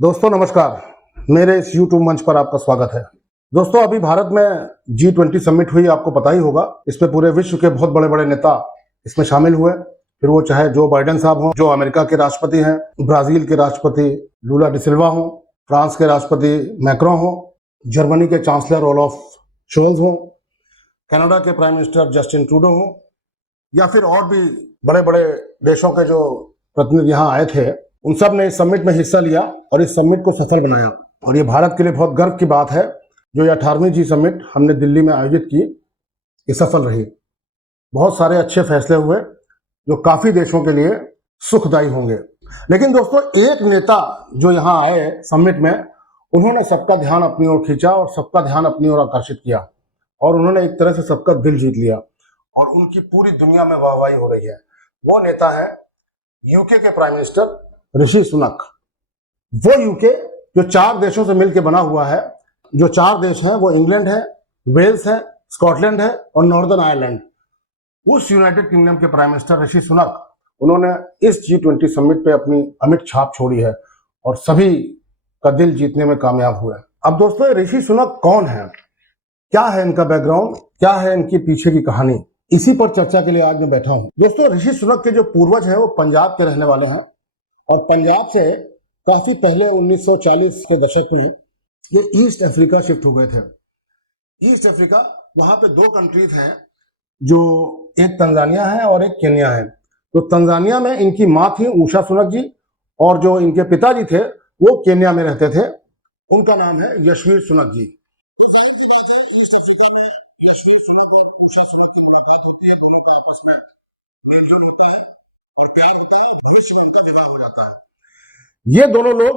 दोस्तों नमस्कार। मेरे इस YouTube मंच पर आपका स्वागत है। दोस्तों अभी भारत में G20 समिट हुई, आपको पता ही होगा। इसमें पूरे विश्व के बहुत बड़े बड़े नेता इसमें शामिल हुए। फिर वो चाहे जो बाइडेन साहब हों, जो अमेरिका के राष्ट्रपति हैं, ब्राजील के राष्ट्रपति लूला डिसिल्वा हों, फ्रांस के राष्ट्रपति मैक्रों हों, जर्मनी के चांसलर ओलाफ शोल्ज हों, कनाडा के प्राइम मिनिस्टर जस्टिन ट्रूडो हों, या फिर और भी बड़े बड़े देशों के जो प्रतिनिधि यहाँ आए थे, उन सब ने इस समिट में हिस्सा लिया और इस समिट को सफल बनाया। और ये भारत के लिए बहुत गर्व की बात है जो ये 18वीं जी समिट हमने दिल्ली में आयोजित की, ये सफल रही। बहुत सारे अच्छे फैसले हुए जो काफी देशों के लिए सुखदायी होंगे। लेकिन दोस्तों एक नेता जो यहाँ आए समिट में, उन्होंने सबका ध्यान अपनी ओर खींचा और सबका ध्यान अपनी ओर आकर्षित किया और उन्होंने एक तरह से सबका दिल जीत लिया और उनकी पूरी दुनिया में वाहवाही हो रही है। वो नेता है यूके के प्राइम मिनिस्टर ऋषि सुनक। वो यूके जो 4 देशों से मिलकर बना हुआ है, जो 4 देश हैं वो इंग्लैंड है, वेल्स है, स्कॉटलैंड है और नॉर्दर्न आयरलैंड। उस यूनाइटेड किंगडम के प्राइम मिनिस्टर ऋषि सुनक, उन्होंने इस G20 समिट पे अपनी अमिट छाप छोड़ी है और सभी का दिल जीतने में कामयाब हुए। अब दोस्तों ऋषि सुनक कौन है, क्या है इनका बैकग्राउंड, क्या है इनकी पीछे की कहानी, इसी पर चर्चा के लिए आज मैं बैठा हूं। दोस्तों ऋषि सुनक के जो पूर्वज हैं वो पंजाब के रहने वाले हैं और पंजाब से काफी पहले 1940 के दशक में ये ईस्ट अफ्रीका शिफ्ट हो गए थे। ईस्ट अफ्रीका, वहां पे 2 कंट्रीज हैं, जो एक तंजानिया है और एक केन्या है। तो तंजानिया में इनकी माँ थी उषा सुनक जी और जो इनके पिताजी थे वो केन्या में रहते थे। उनका नाम है यशवीर सुनक जी। यशवीर सुनक और उषा सुनक की मुलाकात होती है, दोनों का आपस में मेल जोल होता है और प्यार होता है, फिर इनका विवाह हो जाता है। ये दोनों लोग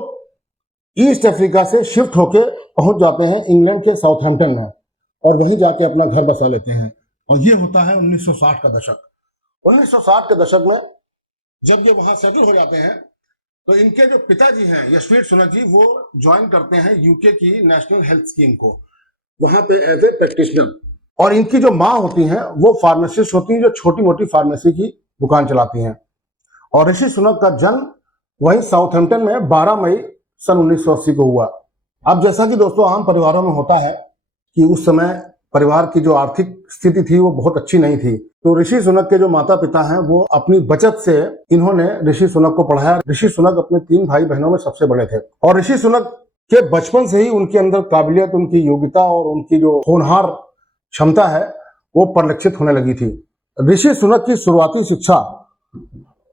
ईस्ट अफ्रीका से शिफ्ट होके पहुंच जाते हैं इंग्लैंड के साउथहैम्पटन में और वहीं जाके अपना घर बसा लेते हैं। और ये होता है 1960 का दशक। 1960 के दशक में जब ये वहां सेटल हो जाते हैं तो इनके जो पिताजी हैं यशवीर सुनक जी, वो ज्वाइन करते हैं यूके की नेशनल हेल्थ स्कीम को, वहां पे एज ए प्रैक्टिशनर। और इनकी जो माँ होती हैं वो फार्मासिस्ट होती हैं, जो छोटी मोटी फार्मेसी की दुकान चलाती हैं। और ऋषि सुनक का जन्म वहीं साउथहैम्पटन में 12 मई सन 1980 को हुआ। अब जैसा कि दोस्तों आम परिवारों में होता है कि उस समय परिवार की जो आर्थिक स्थिति थी वो बहुत अच्छी नहीं थी, तो ऋषि सुनक के जो माता पिता हैं वो अपनी बचत से इन्होंने ऋषि सुनक को पढ़ाया। ऋषि सुनक अपने 3 भाई बहनों में सबसे बड़े थे और ऋषि सुनक के बचपन से ही उनके अंदर काबिलियत, उनकी योग्यता और उनकी जो होनहार क्षमता है वो परिलक्षित होने लगी थी। ऋषि सुनक की शुरुआती शिक्षा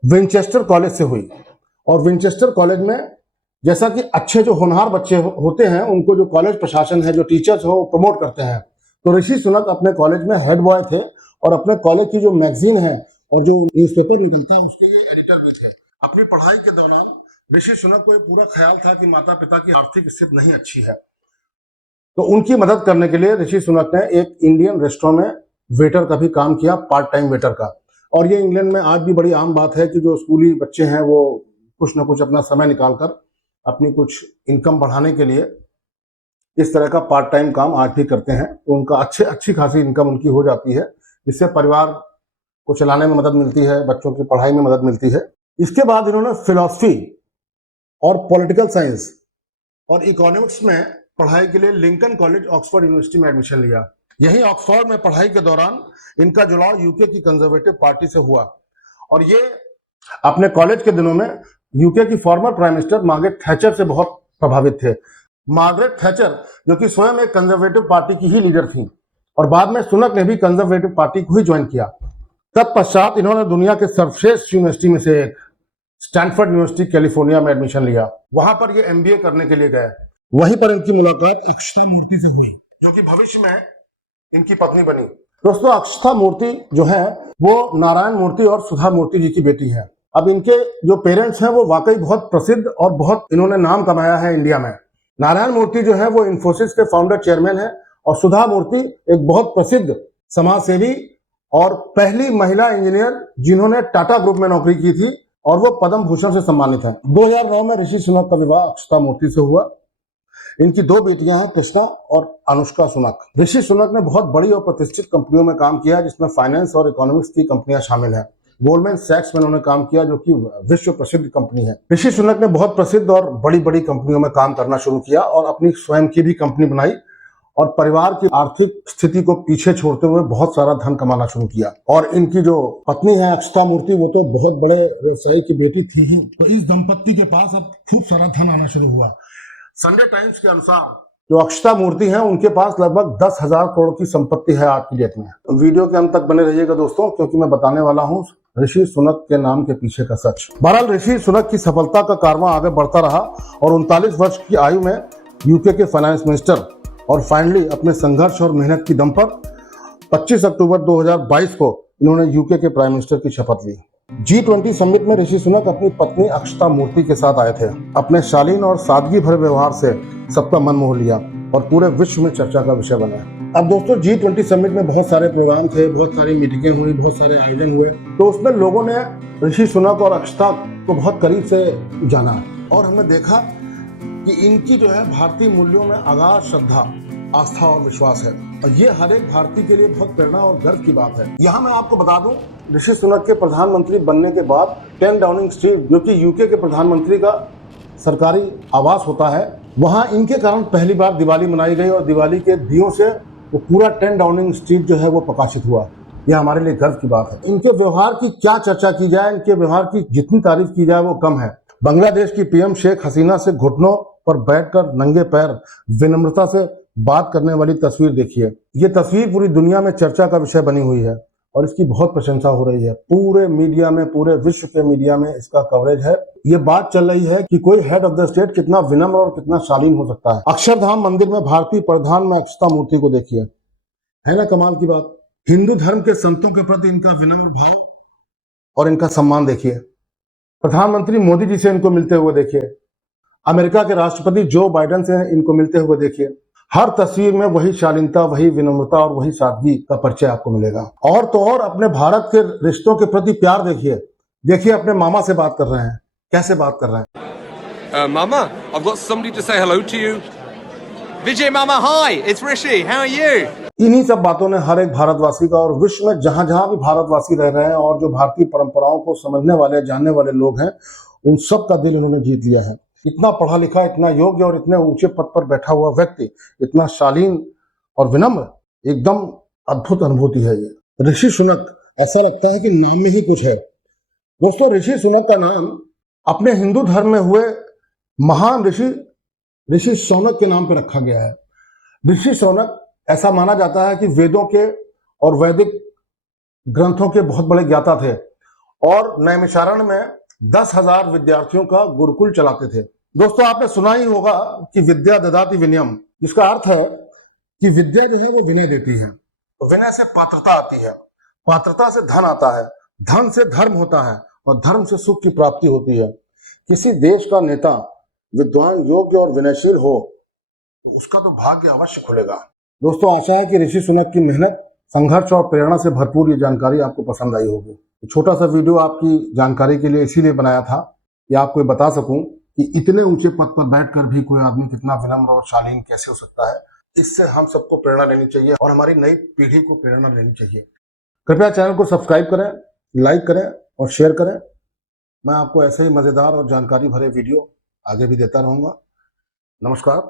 विंचेस्टर कॉलेज से हुई और विंचेस्टर कॉलेज में जैसा कि अच्छे जो होनहार बच्चे होते हैं उनको जो कॉलेज प्रशासन है, जो टीचर्स हो, प्रमोट करते हैं। तो ऋषि सुनक अपने कॉलेज में हेड बॉय थे और अपने कॉलेज की जो मैगजीन है और जो न्यूज़पेपर निकलता है उसके एडिटर भी थे। अपनी पढ़ाई के दौरान ऋषि सुनक को ये पूरा ख्याल था कि माता पिता की आर्थिक स्थिति नहीं अच्छी है, तो उनकी मदद करने के लिए ऋषि सुनक ने एक इंडियन रेस्टोरेंट में वेटर का भी काम किया, पार्ट टाइम वेटर का। और ये इंग्लैंड में आज भी बड़ी आम बात है कि जो स्कूली बच्चे हैं वो कुछ ना कुछ अपना समय निकालकर अपनी कुछ इनकम बढ़ाने के लिए इस तरह का पार्ट टाइम काम आज भी करते हैं। तो उनका अच्छी खासी इनकम उनकी हो जाती है, जिससे परिवार को चलाने में मदद मिलती है, बच्चों की पढ़ाई में मदद मिलती है। इसके बाद इन्होंने फिलॉसफी और पॉलिटिकल साइंस और इकोनॉमिक्स में पढ़ाई के लिए लिंकन कॉलेज ऑक्सफोर्ड यूनिवर्सिटी में एडमिशन लिया। यही ऑक्सफोर्ड में पढ़ाई के दौरान इनका जुड़ाव यूके की कंजर्वेटिव पार्टी से हुआ और ये अपने कॉलेज के दिनों में यूके की former prime minister Margaret Thatcher से बहुत प्रभावित थे। मार्गरेट थैचर जो कि स्वयं एक कंजर्वेटिव पार्टी की ही लीडर थी और बाद में सुनक ने भी कंजर्वेटिव पार्टी को ही ज्वाइन किया। तत्पश्चात इन्होंने दुनिया के सर्वश्रेष्ठ यूनिवर्सिटी में से एक स्टैनफोर्ड यूनिवर्सिटी कैलिफोर्निया में एडमिशन लिया। वहां पर ये MBA करने के लिए गए। वहीं पर इनकी मुलाकात अक्षता मूर्ति से हुई, जो कि भविष्य में इनकी पत्नी बनी। दोस्तों अक्षता मूर्ति जो है वो नारायण मूर्ति और सुधा मूर्ति जी की बेटी है। अब इनके जो पेरेंट्स हैं वो वाकई बहुत प्रसिद्ध और बहुत इन्होंने नाम कमाया है इंडिया में। नारायण मूर्ति जो है वो इन्फोसिस के फाउंडर चेयरमैन है और सुधा मूर्ति एक बहुत प्रसिद्ध समाज सेवी और पहली महिला इंजीनियर जिन्होंने टाटा ग्रुप में नौकरी की थी और वो पद्म भूषण से सम्मानित है। 2009 में ऋषि सुनक का विवाह अक्षता मूर्ति से हुआ। इनकी 2 बेटियां हैं, कृष्णा और अनुष्का सुनक। ऋषि सुनक ने बहुत बड़ी और प्रतिष्ठित कंपनियों में काम किया जिसमें फाइनेंस और इकोनॉमिक्स की कंपनियां शामिल हैं। गोल्डमैन सैक्स में उन्होंने काम किया, जो कि विश्व प्रसिद्ध कंपनी है। ऋषि सुनक ने बहुत प्रसिद्ध और बड़ी बड़ी कंपनियों में काम करना शुरू किया और अपनी स्वयं की भी कंपनी बनाई और परिवार की आर्थिक स्थिति को पीछे छोड़ते हुए बहुत सारा धन कमाना शुरू किया। और इनकी जो पत्नी है अक्षता मूर्ति, वो तो बहुत बड़े व्यवसायी की बेटी थी ही। तो इस दंपत्ति के पास अब खूब सारा धन आना शुरू हुआ। संडे टाइम्स के अनुसार जो अक्षता मूर्ति है, उनके पास लगभग 10,000 करोड़ की संपत्ति है आज की डेट में। वीडियो के अंत तक बने रहिएगा दोस्तों, क्योंकि मैं बताने वाला हूँ ऋषि सुनक के नाम के पीछे का सच। बहरहाल ऋषि सुनक की सफलता का कारवां आगे बढ़ता रहा और 39 वर्ष की आयु में यूके के फाइनेंस मिनिस्टर और फाइनली अपने संघर्ष और मेहनत की दम पर 25 अक्टूबर 2022 को इन्होंने यूके के प्राइम मिनिस्टर की शपथ ली। G20 समिट में ऋषि सुनक अपनी पत्नी अक्षता मूर्ति के साथ आए थे। अपने शालीन और सादगी भरे व्यवहार से सबका मन मोह लिया और पूरे विश्व में चर्चा का विषय बने। अब दोस्तों, G20 समिट में बहुत सारे प्रोग्राम थे, बहुत सारी मीटिंगें हुई, बहुत सारे आयोजन हुए। तो उसमें लोगों ने ऋषि सुनक और अक्षता को बहुत करीब से जाना और हमने देखा कि इनकी जो है भारतीय मूल्यों में अगाध श्रद्धा, आस्था और विश्वास है और ये हर एक भारतीय के लिए बहुत प्रेरणा और गर्व की बात है। यहाँ मैं आपको बता दूं, ऋषि सुनक के प्रधानमंत्री बनने के बाद 10 डाउनिंग स्ट्रीट, जो कि यूके के प्रधानमंत्री का सरकारी आवास होता है, वहाँ इनके कारण पहली बार दिवाली मनाई गई और दिवाली के दियों से वो पूरा 10 डाउनिंग स्ट्रीट जो है वो प्रकाशित हुआ। यह हमारे लिए गर्व की बात है। इनके व्यवहार की क्या चर्चा की जाए, इनके व्यवहार की जितनी तारीफ की जाए वो कम है। बांग्लादेश की पीएम शेख हसीना से घुटनों पर बैठकर नंगे पैर विनम्रता से बात करने वाली तस्वीर देखिए। ये तस्वीर पूरी दुनिया में चर्चा का विषय बनी हुई है और इसकी बहुत प्रशंसा हो रही है। पूरे मीडिया में, पूरे विश्व के मीडिया में इसका कवरेज है। ये बात चल रही है कि कोई हेड ऑफ द स्टेट कितना विनम्र और कितना शालीन हो सकता है। अक्षरधाम मंदिर में भारतीय प्रधान में अक्षता मूर्ति को देखिए, है ना कमाल की बात। हिंदू धर्म के संतों के प्रति इनका विनम्र भाव और इनका सम्मान देखिए। प्रधानमंत्री मोदी जी से इनको मिलते हुए देखिए। अमेरिका के राष्ट्रपति जो बाइडेन से इनको मिलते हुए देखिए। हर तस्वीर में वही शालीनता, वही विनम्रता और वही सादगी का परिचय आपको मिलेगा। और तो और अपने भारत के रिश्तों के प्रति प्यार देखिए। देखिए अपने मामा से बात कर रहे हैं, कैसे बात कर रहे हैं। Mama, I've got somebody to say hello to you. Vijay Mama, hi, it's Rishi. How are you? इन्हीं सब बातों ने हर एक भारतवासी का और विश्व में जहां जहां भी भारतवासी रह रहे हैं और जो भारतीय परंपराओं को समझने वाले, जानने वाले लोग हैं, उन सब का दिल इन्होंने जीत लिया है। इतना पढ़ा लिखा, इतना योग्य और इतने ऊंचे पद पर बैठा हुआ व्यक्ति, इतना शालीन और विनम्र, एकदम अद्भुत अनुभूति है ये। ऋषि सुनक, ऐसा लगता है कि नाम में ही कुछ है। दोस्तों, ऋषि सुनक का नाम अपने हिंदू धर्म में हुए महान ऋषि शौनक के नाम पर रखा गया है। ऋषि शौनक, ऐसा माना जाता है कि वेदों के और वैदिक ग्रंथों के बहुत बड़े ज्ञाता थे और नैमिषारण्य में 10,000 विद्यार्थियों का गुरुकुल चलाते थे। दोस्तों, आपने सुना ही होगा कि विद्या ददाति विनयम, जिसका अर्थ है कि विद्या जो है वो विनय देती है। तो विनय से पात्रता आती है, पात्रता से धन आता है, धन से धर्म होता है और धर्म से सुख की प्राप्ति होती है। किसी देश का नेता विद्वान, योग्य और विनयशील हो तो उसका तो भाग्य अवश्य खुलेगा। दोस्तों, आशा है कि ऋषि सुनक की मेहनत, संघर्ष और प्रेरणा से भरपूर ये जानकारी आपको पसंद आई होगी। छोटा सा वीडियो आपकी जानकारी के लिए इसीलिए बनाया था कि आपको बता सकूं कि इतने ऊंचे पद पर बैठकर भी कोई आदमी कितना विनम्र और शालीन कैसे हो सकता है। इससे हम सबको प्रेरणा लेनी चाहिए और हमारी नई पीढ़ी को प्रेरणा लेनी चाहिए। कृपया चैनल को सब्सक्राइब करें, लाइक करें और शेयर करें। मैं आपको ऐसे ही मजेदार और जानकारी भरे वीडियो आगे भी देता रहूंगा। नमस्कार।